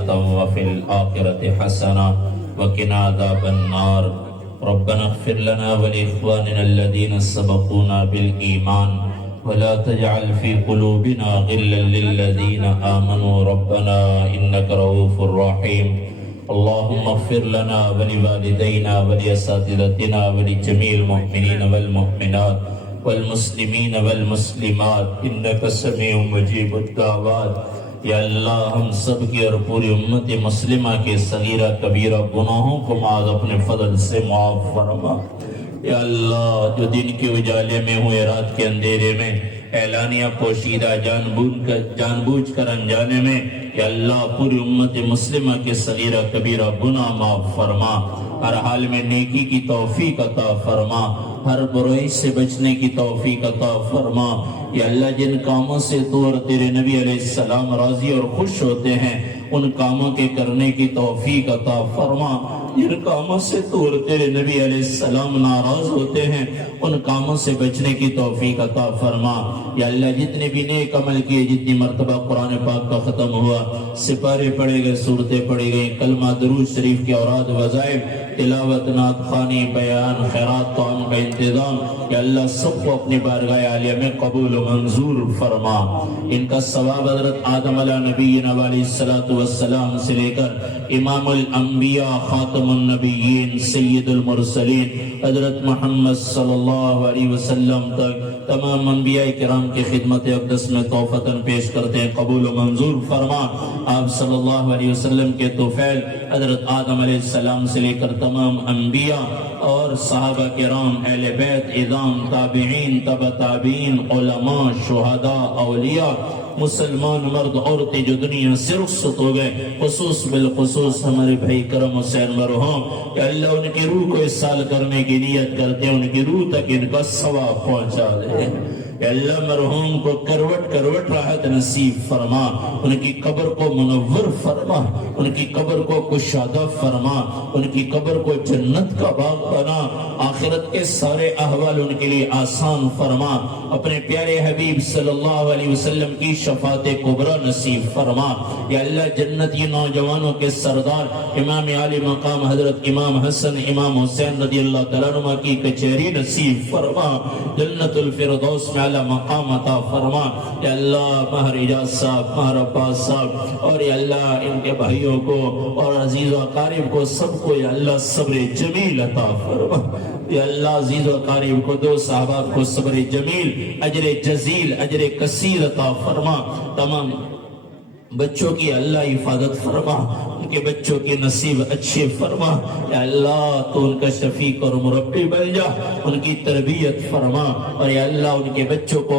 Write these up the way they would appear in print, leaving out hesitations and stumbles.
وفي الآخرة حسنة وقنا عذاب النار ربنا اغفر لنا ولإخواننا الذين سبقونا بالإيمان ولا تجعل في قلوبنا غلا للذين آمنوا ربنا إنك رؤوف رحيم اللهم اغفر لنا ولوالدينا ولأساتذتنا ولجميع المؤمنين والمؤمنات والمسلمین والمسلمات انک سمیع مجیب الدعوات۔ یا اللہ ہم سب کی اور پوری امت مسلمہ کے صغیرہ کبیرہ گناہوں کو معاذ اپنے فضل سے معاف فرما۔ یا اللہ جو دن کے اجالے میں ہوئے رات کے اندھیرے میں اعلانیہ پوشیدہ جان بوجھ کر انجانے میں، یا اللہ پوری امت مسلمہ کے صغیرہ کبیرہ گناہ معاف فرما، ہر حال میں نیکی کی توفیق عطا فرما، ہر برائی سے بچنے کی توفیق عطا فرما۔ یا اللہ جن کاموں سے تو اور تیرے نبی علیہ السلام راضی اور خوش ہوتے ہیں ان کاموں کے کرنے کی توفیق عطا فرما، جن کاموں سے تو اور تیرے نبی علیہ السلام ناراض ہوتے ہیں ان کاموں سے بچنے کی توفیق عطا فرما۔ یا اللہ جتنے بھی نیک عمل کیے، جتنی مرتبہ قرآن پاک کا ختم ہوا، سپارے پڑھے گئے، سورتیں پڑھی گئیں، کلمہ درود شریف کے اوراد وظائف، تلاوت، نعت خوانی، بیان، خیرات، طعام کا انتظام، یا اللہ سب کو اپنی بارگاہ عالیہ میں قبول و منظور فرما۔ ان کا ثواب حضرت آدم علیہ نبینا علیہ السلام سے لے کر امام الانبیاء خاتم النبیین سید المرسلین حضرت محمد صلی اللہ علیہ وسلم تک تمام انبیاء کرام کی خدمت اقدس میں توفتاً پیش کرتے ہیں، قبول و منظور فرما۔ آپ صلی اللہ علیہ وسلم کے طفیل حضرت آدم علیہ السلام سے لے کر تمام انبیاء اور صحابہ کرام، اہل بیت، اعظام، تابعین، تبع تابعین، علماء، شہداء، اولیاء، مسلمان مرد عورتیں جو دنیا سے رخصت ہو گئے، خصوص بالخصوص ہمارے بھائی کرم حسین مرحوم، کہ اللہ ان کی روح کو اس سال کرنے کی نیت کرتے ہیں، ان کی روح تک ان کا ثواب پہنچا دے۔ کہ اللہ مرحوم کو کروٹ کروٹ راحت نصیب فرما، ان کی قبر کو منور فرما، ان کی قبر کو کشادہ فرما، ان کی قبر کو جنت کا باغ بنا، آخرت کے سارے احوال ان کے لیے آسان فرما، اپنے پیارے حبیب صلی اللہ علیہ وسلم کی شفاعت کبریٰ نصیب فرما۔ یا اللہ جنتی نوجوانوں کے سردار امام عالی مقام حضرت امام حسن امام حسین رضی اللہ تعالیٰ عنہ کی کچہری نصیب فرما، جنت الفردوس میں اعلیٰ مقام عطا فرما۔ یا اللہ مہر اجاز صاحب، مہر عباس صاحب، اور یا اللہ ان کے بھائیوں کو اور عزیز و اقارب کو سب کو یا اللہ صبر جمیل عطا فرما۔ یا اللہ عزیز و اقارب کو، دو صحابات کو صبر جمیل، اجر جزیل، اجر کثیر عطا فرما۔ تمام بچوں کی اللہ حفاظت فرما، ان کے بچوں کی نصیب اچھے فرما۔ یا اللہ تو ان کا شفیق اور مربی بن جا، ان کی تربیت فرما، اور یا اللہ ان کے بچوں کو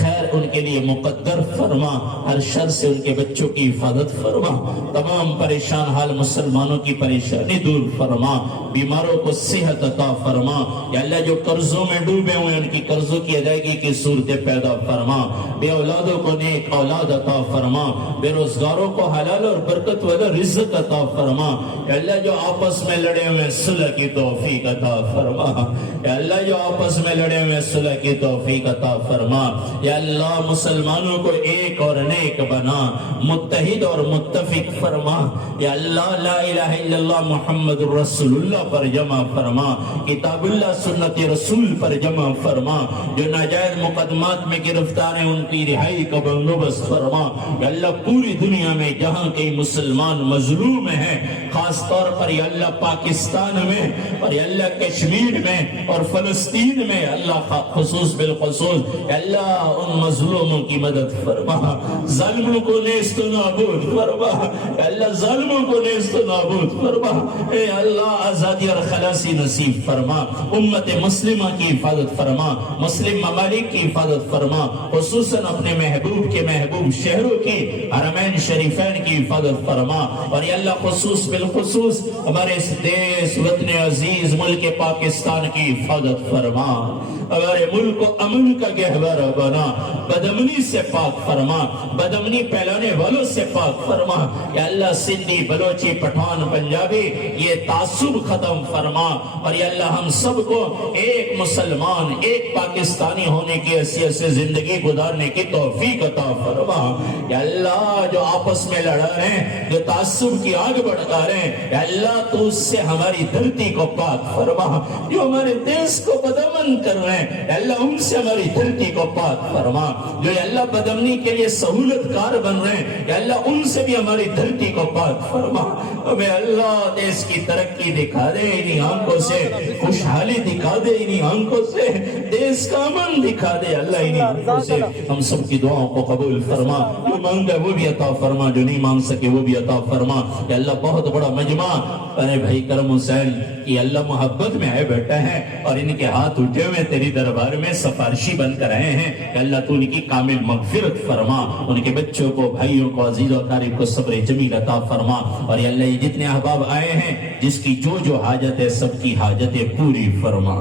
خیر ان کے لیے مقدر فرما، ہر شر سے ان کے بچوں کی حفاظت فرما۔ تمام پریشان حال مسلمانوں کی پریشانی دور فرما، بیماروں کو صحت عطا فرما۔ یا اللہ جو قرضوں میں ڈوبے ہوئے ان کی قرضوں کی ادائیگی کی صورتیں پیدا فرما، بے اولادوں کو نیک اولاد عطا فرما، بے روزگاروں کو حلال اور برکت والا رزق عطا فرما۔ یا اللہ جو آپس میں لڑے ہوئے صلح کی توفیق عطا فرما، یا اللہ جو آپس میں لڑے ہوئے صلح کی توفیق عطا فرما۔ یا اللہ مسلمانوں کو ایک اور نیک بنا، متحد اور متفق فرما۔ یا اللہ لا الہ الا اللہ محمد رسول اللہ پر جمع فرما، کتاب اللہ سنت رسول پر جمع فرما، جو ناجائز مقدمات میں گرفتار ہیں ان کی رہائی کا بندوبست فرما۔ یا اللہ پوری دنیا میں جہاں کئی مسلمان مظلوم ہیں، خاص طور پر یا اللہ پاکستان میں اور یا اللہ کشمیر میں اور فلسطین میں، اللہ خصوص بالخصوص یا اللہ ان مظلوموں کی مدد فرما، ظالموں کو نیست و نابود فرما، یا اللہ ظالموں کو نیست و نابود فرما۔ اے اللہ آزادی اور خلاصی نصیب فرما، امت مسلمہ کی حفاظت فرما، مسلم ممالک کی حفاظت فرما، خصوصاً اپنے محبوب کے محبوب شہروں کی حرمین شریفین کی حفاظت فرما، اور یا اللہ خصوص بالخصوص ہمارے اس دیس وطن عزیز ملک پاکستان کی حفاظت فرما، ہمارے ملک کو امن کا گہوارہ بنا، بدامنی سے پاک فرما، بدامنی پھیلانے والوں سے پاک فرما، یا اللہ سندھی بلوچی پٹھان پنجابی یہ تعصب ختم فرما، اور یا اللہ ہم سب کو ایک مسلمان ایک پاکستانی ہونے کی حیثیت سے زندگی گزارنے کی توفیق عطا فرما۔ یا اللہ جو آپس میں لڑا رہے ہیں، جو تعصب کی آگ بڑھا رہے ہیں، یا اللہ تو اس سے ہماری دھرتی کو پاک فرما، جو ہمارے دیس کو بدامن کر رہے ہیں یا اللہ ان سے ہماری دھرتی کو پاک فرما، جو یا اللہ بدامنی کے لیے سہولت کار بن رہے ہیں یا اللہ ان سے بھی ہماری دھرتی کو پاک فرما۔ ہمیں اللہ دیس کی ترقی دکھا دے انہی آنکھوں سے، خوشحالی دکھا دے انہی آنکھوں سے، دیس کا امن دکھا دے اللہ انہی آنکھوں سے۔ ہم سب کی دعاوں کو قبول فرما، جو مانگا وہ بھی عطا فرما، جو نہیں مانگ سکے وہ بھی عطا فرما۔ یا اللہ بہت بڑا مجمع ارے بھائی کرم حسین یہ اللہ محبت میں آئے بیٹھے ہیں اور ان کے ہاتھ اٹھے ہوئے تیری دربار میں سفارشی بن کر رہے ہیں کہ اللہ تو ان کی کامل مغفرت فرما، ان کے بچوں کو بھائیوں کو عزیز و اقارب کو صبر جمیل عطا فرما، اور یا اللہ یہ جتنے احباب آئے ہیں جس کی جو حاجت ہے سب کی حاجتیں پوری فرما،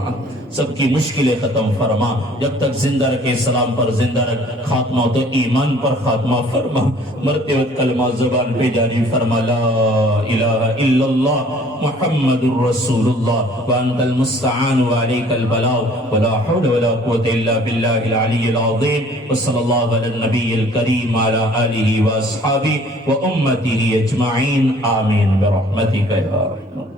سب کی مشکلیں ختم فرما، جب تک زندہ رکھے سلام پر زندہ رکھ، خاتمہ تو ایمان پر خاتمہ فرما، مرتے وقت کلمہ زبان پہ جاری فرما، لا الہ الا اللہ محمد الرسول اللہ وانت المستعان وعلیک البلاغ ولا حول ولا قوة الا باللہ العلی العظیم وصلی اللہ علی النبی الکریم وعلی آلہ واصحابہ وامتہ اجمعین آمین برحمتک یا رحمت۔